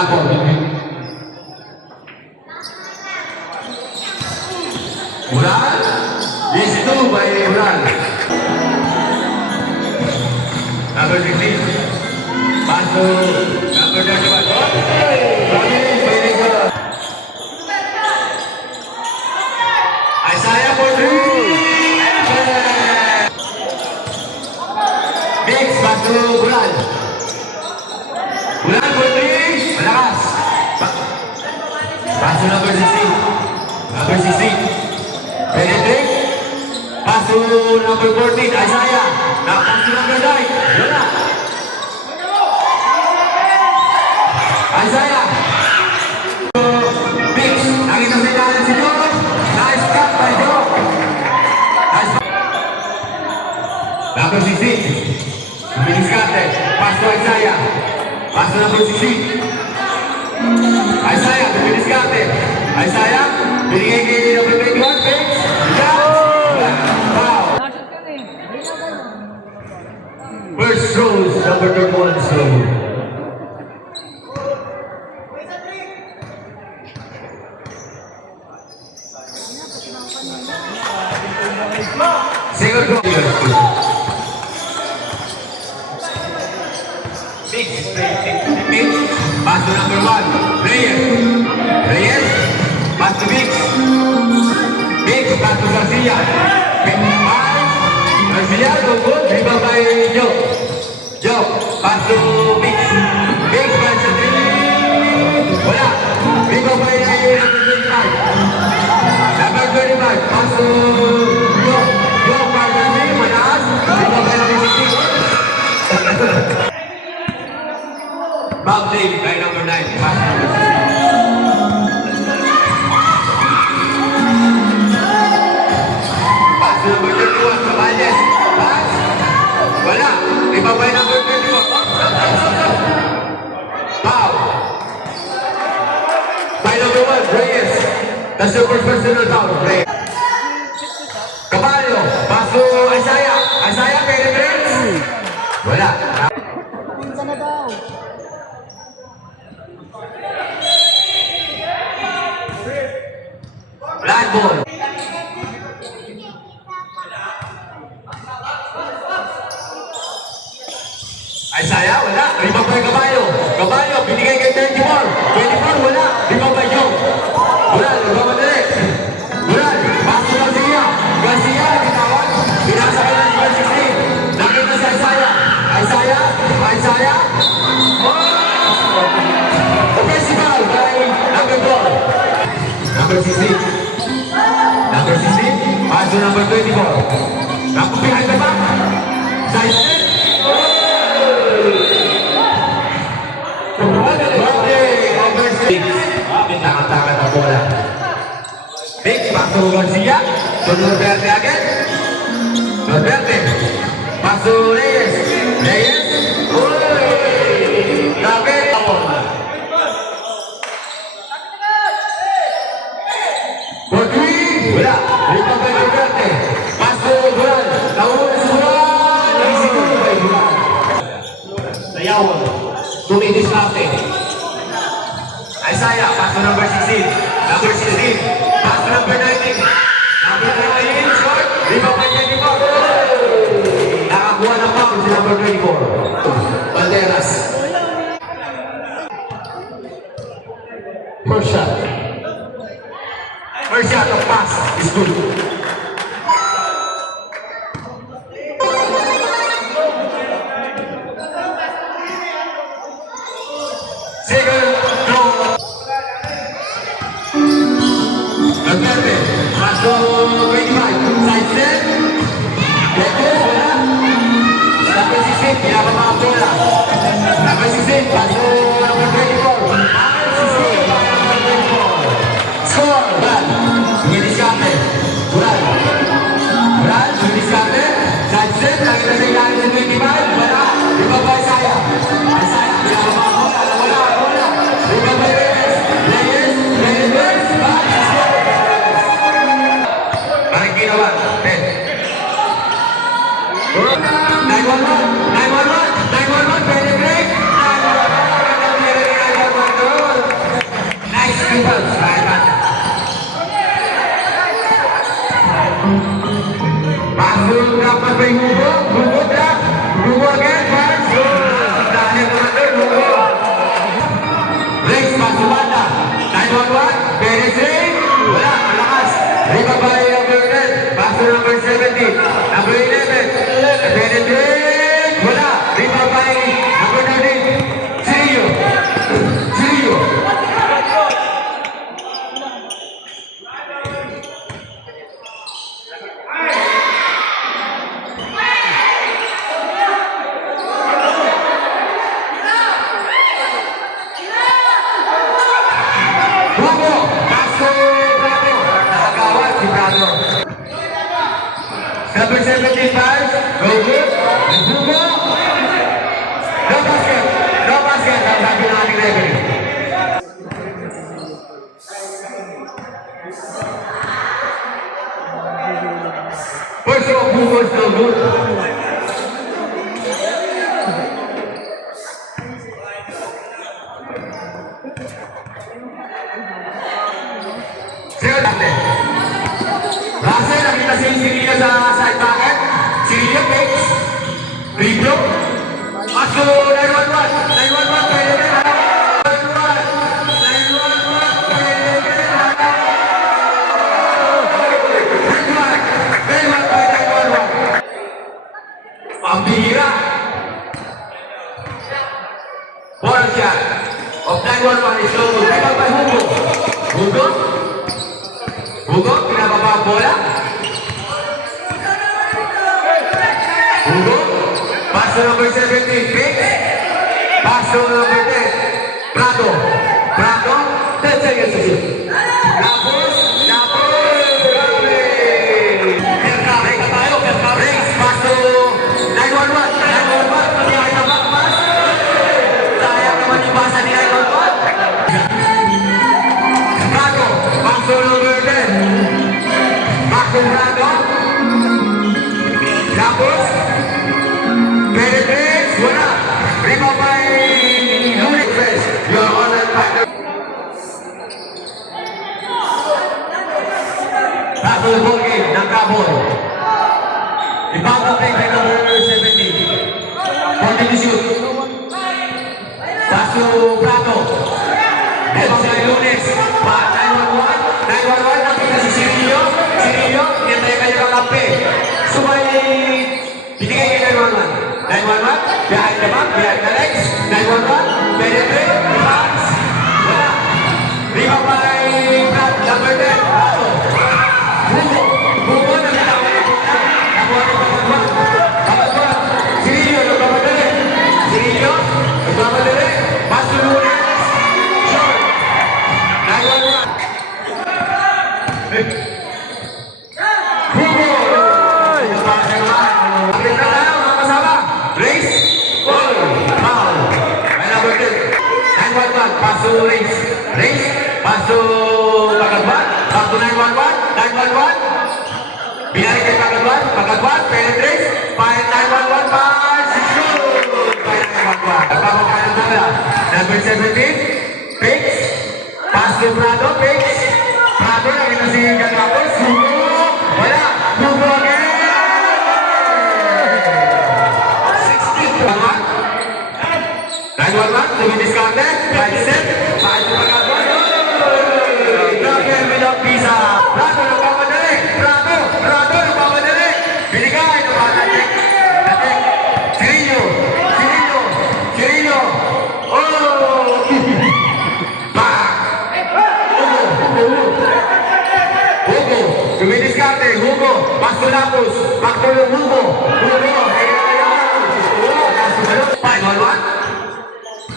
Wala po. Uran? Yes, ito by Uran. Number 16. Paso. Number 31. Very good. Isaiah for 3. Mix, paso Uran. Uran for 3. Malakas. Paso number 16. Number 16. Benedict. Paso number 14. Isaiah. Paso number 9. Wala. Isaiah. Mix. Nakita sa ilalim si John. Nice cut by John. Nice cut. Number 16. Bilis kate. Paso Isaiah. Paso number 16. Isaiah. Bilis kate. Isaiah. Binigay kay number 21. Mix. Wow. First throws. Number 31. Throw. Second goal. Mix. Pass to number 1. Reyes. Pass to Mix. Mix. Pass to Garcia. Garcia. Go good. Rebound by Joe. Joe. Pass to Mix. Mix. Pass to 3. Wala. Rebound by number 25. Number 25. Pass to Joe. Joe. Pass to 3. Manas. Rebound by number 16. Bob Lee by number 9. Pass to number 16. Pass to number 31. Caballes. Pass. Wala. Rebound by number 34. Foul. By number 1. Reyes. That's the first personal foul. Reyes. Caballo. Pass to Isaiah. Isaiah penetrates. Wala. Pinsan na daw. Blind ball. Isaiah, wala. Rebound by Caballo. Caballo, binigay kay 24. 24, wala. Rebound by Joe. Wala, rebound by Derek. Wala, pass to Garcia. Garcia, nagkitawag. Pinasa ka na number 16. Nakita si Isaiah. Isaiah. Oh! Offensive foul by number 4. Number 16. Number 16. Pass to number 24. Number behind the back. Side. Nakatakan ang bola. Big pass to Garcia. To Norberte again. Norberte. Pass to Reyes. Grabe. For 3. Wala. Rebound by Norberte. Pass to Duran. Nauna si Duran. Execute by Duran. Sayawan. Tumitis natin. Isaiah, pass to number 16. Number 16. Pass to number 19. Number 19, short. Rebound by 24. Nakakuha ng foul si number 24. Banderas. First shot. First shot of pass is good. Second throw. Norberte, pass to 25. Side step. Betes, wala. Number 16, pinapama ang bola. Number 16, pass to number 24. Number 16, pass to number 24. Score, bad. Hindi siya Hugo. Hugo drop. Hugo again. Pass. Dahil naman doon. Hugo. Race. Paso banda. 911. Perez Ray. Wala. Malakas. Riba by number 10. Pass to number 70. Number 11. Perez Ray. Wala. Riba by number 13. Sirio. Sirio. Hugo, paso Bravo. Nakagawad si Bravo. Number 75, go good. Hugo. No basket. No basket. Ang sabi ng ating referee. First of all, Hugo is no good. Sir, dati. Russell, nakita si Sirillo sa side pocket. Sirillo, fakes. Riblo. Paso, 911. 911, pwede rin. 911. 911, pwede rin. 911. Pambihira. Ball shot of 911 is no good. Rebound by Hugo. Hugo. Hugo, pinababa ang bola. Hugo, pass to number 17, Fix. Pass to number 10, Prado. Prado, 10 seconds to shoot. Lapos, grabe. Kerkare ka tayo, Kerkare. Race, pass to 911. 911, pati ay na back pass. Sayang naman yung basa ni 911. Prado, pass to number 10. Prado. Tapos, Perez, wala. Rebound by Luis. Your honor partner. Tapos ball game ng Cabol. Rebound na play by number 70. 40 to shoot. Pass to Prado. Rebound by Lunes. 911. 911, nakita si Sirillo. Sirillo, nintay kayo ng lampi. Sumay, binigay kay 911. 911, behind the back, behind the legs. 911, penetrate, pass. Wala. Rebound by Brad, number 10. Bravo. Hugo. Hugo, nakita ko yung bola. Nakuha ni Pagkagwan. Pagkagwan. Sirillo, nagmamadali. Sirillo, nagmamadali. Pass to Lunes. Short. 911. Hugo! Pakita tayo mga kasama. Race. Ball. Foul. By number 10. 911. Pass to Race. Race. Pass to Pagkagwan. Pass to 911. 911. Binalik kay Pagkagwan. Pagkagwan. Penetrate. Fire 911. Pass. Shoot. Fire 911. Nagpapakain ng bola. Number 17. Fakes. Pass to Prado. Fakes. Prado. Nakita si Gagapos. Hugo. Wala. Hugo again. 16. 911. Tumidiskarte. Right set. Pass to Pagkagwan. Knocker without visa. Prado. Nagpapadali. Prado. Prado. Nagpapadali. Binigay. Nagpapadali. Dating. Sirillo. Sirillo. Sirillo. Oh! Back. Hugo. Tumidiskarte. Hugo. Pass to Lapos. Back to Hugo. Hugo. 511.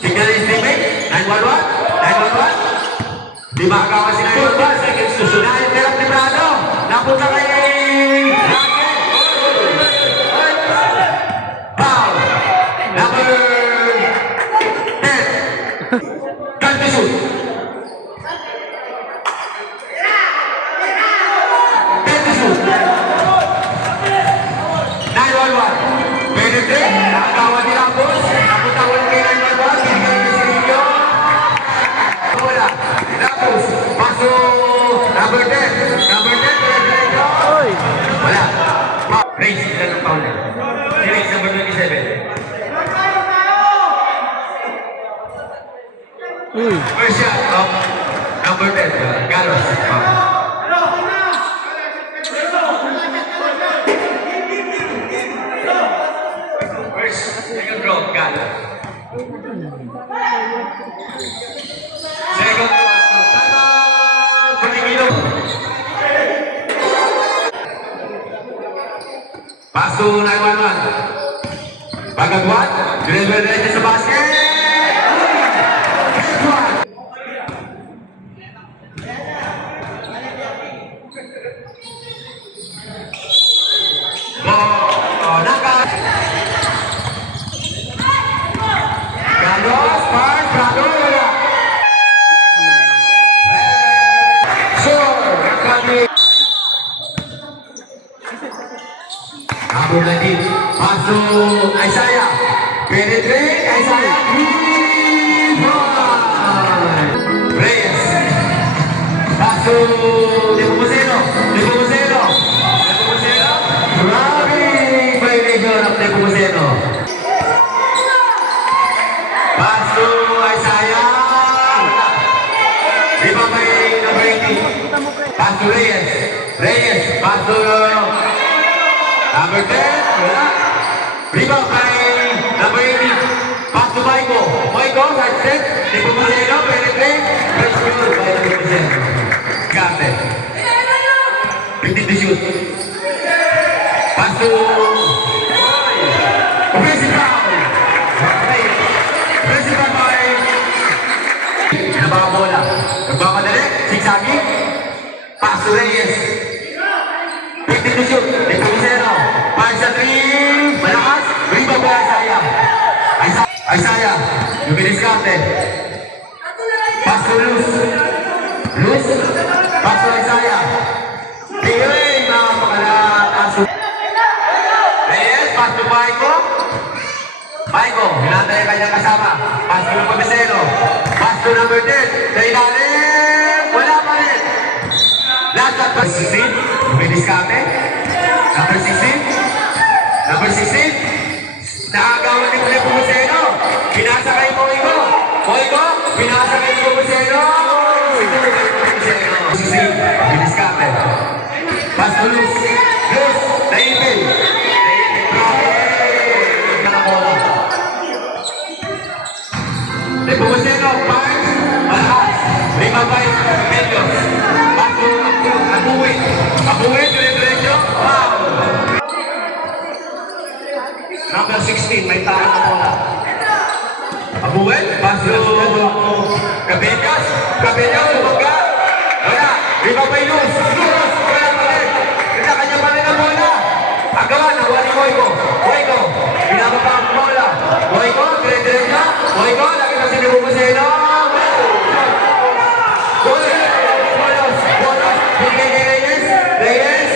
Signal is streaming. 911. 911. Di ba agawan si 911? Seconds to shoot. Na-interrupt ni Prado. Napunta kay Raquel. Foul. Number 10. Gun to shoot. 10 to shoot. 911. Penetrate. Nakagawa ni Ramos. Napunta ulit kay 911. Binigay ni Sirillo. Wala. Ramos. Paso. Number 10. Number 10. Wala. First shot of number 10, Carlos. First, second row, Carlos. Second row, Panigilo. Pass to 911. Pagagwan, dribble diretso sa basket. Next one. Nakat. Carlos, Park, Brado, wala. Sure, kami. Abu Nadim, masuk Isaiah, penetrate Isaiah, Reyes, masuk Nepomuceno, grabbing violation of Nepomuceno. Masuk Isaiah, lima by number 18, masuk Reyes, masuk number 10, wala. Rebound by number 18. Pass to Maiko. Maiko, side step. Nepomuceno, penetrate. First goal by Nepomuceno. Gante. 15 to shoot. Pass to... Offensive foul. Okay. Offensive foul by... Nabaka bola. Nagmamadali. Zigzagging. Pass to Reyes. 15 to shoot. Nepomuceno. 5 sa 3. Malakas. Rebound by Isaiah. Luminiscarte. Pass to Luz. Pass to Isaiah. Tingin. Napakalakas. Reyes. Pass to Maiko. Hinanda yung kanyang kasama. Pass to Nepomuceno. Pass to number 10. Sa ilalim. Wala pa rin. Last shot pa 16. Luminiscarte. Number 16. Number 16. Nakagawa ni Nepomuceno. Pinasa kay Moiko. Pinasa kay Nepomuceno. Luminiscarte. Pass to Luz. Naipin. Nepomuceno, Parks, Malakas, Lima by Medios. Pass to Abuin, dire-diretso, foul. Number 16, may tama na bola. Abuin, pass to Cabellas, umaga. Wala, Lima by Luz, wala pa rin. Kanya pa rin ang bola. Agawan, nakuha ni Moiko, pinababa ang bola. Moiko, dire-diretso, lagi na si Nepomuceno. Reyes.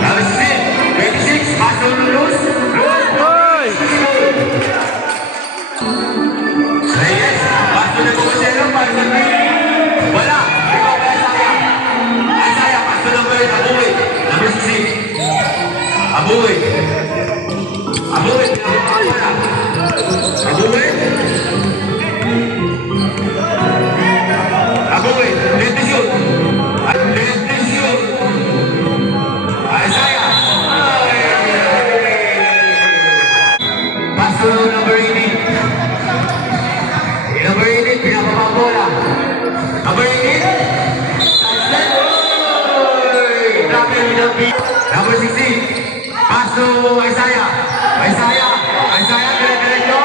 Now it's 26, pass to Luz. Reyes, pass to Nepomuceno, pass to wala. Ikaw ba Isaiah, pass to number 8, number 16. Abuin, let the shoot. Isaiah. Pass to number 18. Number 18, pinapapa ang bola. Number 18. Number 16. Pass to Isaiah, dire-diretso.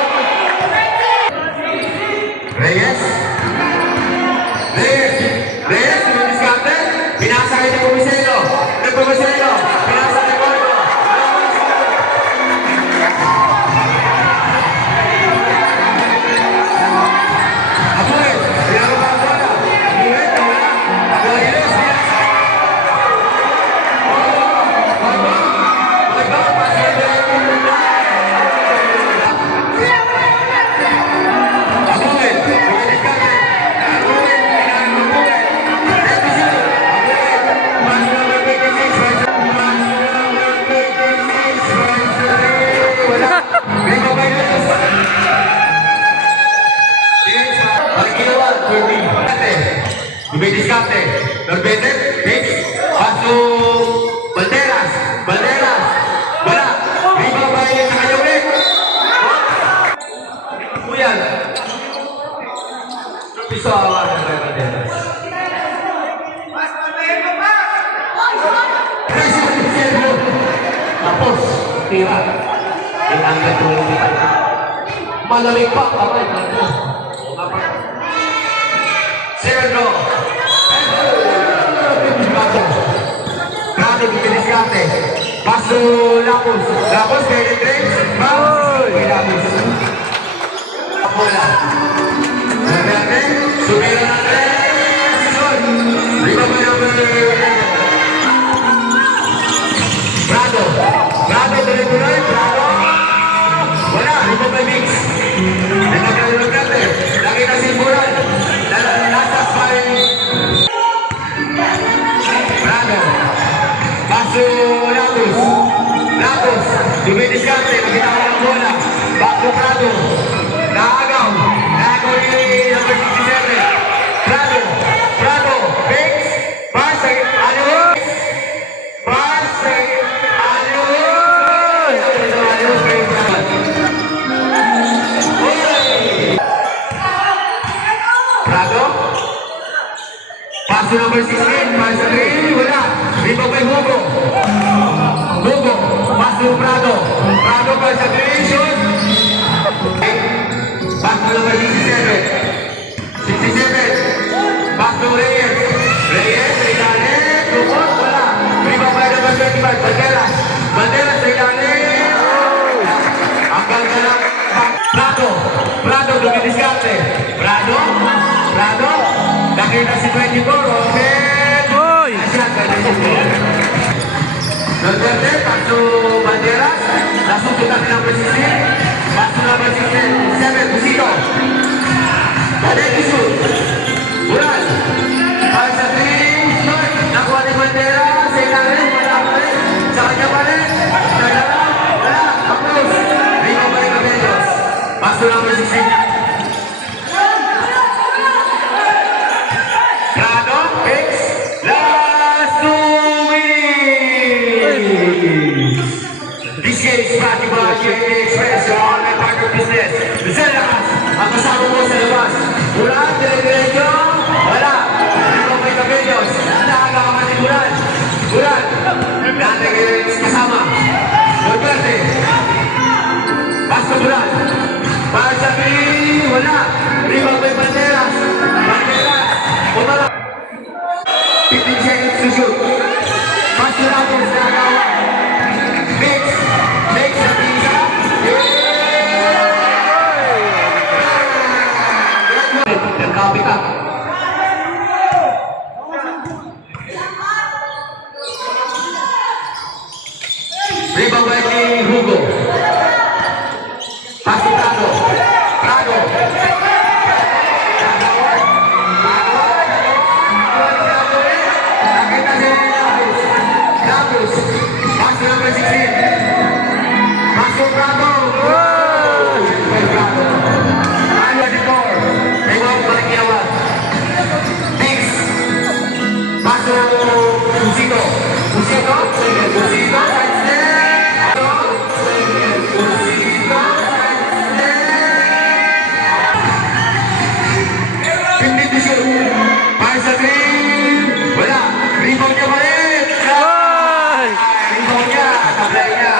Reyes, Luminiscarte. Pinasa kay Nepomuceno, pinasa kay Moiko. Abuin, pinababa ang bola. Abuin, Moiko, pass to dumidiskarte. Norbete, Mix, paso, Balderas, Balderas, wala. Rebound by Nakayawin. Kuyan. Piso awan ng Balderas. Tapos, tira. Inangkat yung malamig pa. Okay. Second row. Grado, Dumidiskarte. Paso, Lapos. Lapos, kay Andres. Foul. Kay Lapos. Bola. Andres, sumira na Andres. Rebound by number 11. Brado. Brado, tuloy-tuloy. Brado. Wala. Rebound by Mix. Nagkakalunod natin. Lagi na simbulan. Nasa by Brado. Paso Lapos. Lapos. Dumidiskarte. Nakita ko ng bola. Back to Brado. Naagaw. Naagaw ni number 67. Brado. Brado. Mix. Pass. Ano? Pass. Ano? Brado. Paso number 16. Pass 3. Wala. Rebound by Hugo. Hugo. Paso Brado. Brado pass 3. Shoot. Paso number 67. 67. Paso Reyes. Reyes. Ilalim. Lupot. Wala. Rebound by number 25. Banderas. Banderas sa ilalim. Ang ganda lang. Brado. Brado. Dumidiskarte. Brado. Brado. Nakita si 24. Open. Hoy! Asyad. Duterte. Paso Banderas. Nasungkot natin number 16. Paso number 16. 7. Busito. Balik isu. Bulan. Paso 3. Short. Nakuha ni Banderas. Sa ilalim. Wala pa rin. Sa kanya pa rin. Sa ilalim. Wala. Apos. Rebound by Cabellos. Paso number 16. Grado, Mix, last 2 minutes. This game is brought to you by GMA Express, your online partner business. Zelas, ang kasama mo sa labas. Bulan, dire-diretso, wala. Rebound by Cabellos, naaga ka ni Bulan. Bulan, natin kasama. Duterte, Pasto Bulan. Para sa Pili, wala. Rebound by Banderas. Banderas, umara. 15 seconds to shoot. Pasto Lapos, nagawa. Mix. Mix sa pisa. Nagkapit up. Rebound by Hugo. Pasto Prado. Prado. Nakita si Lapos. Lapos. Paso number 16. Paso Prado. Prado. Ano si Thor? Rebound by Kiawat. Mix. Paso Busito. Busito. Busito. Side step. Busito. Para sa green, wala. Rebound niya pa rin. Hoy! Rebound niya, tablay niya.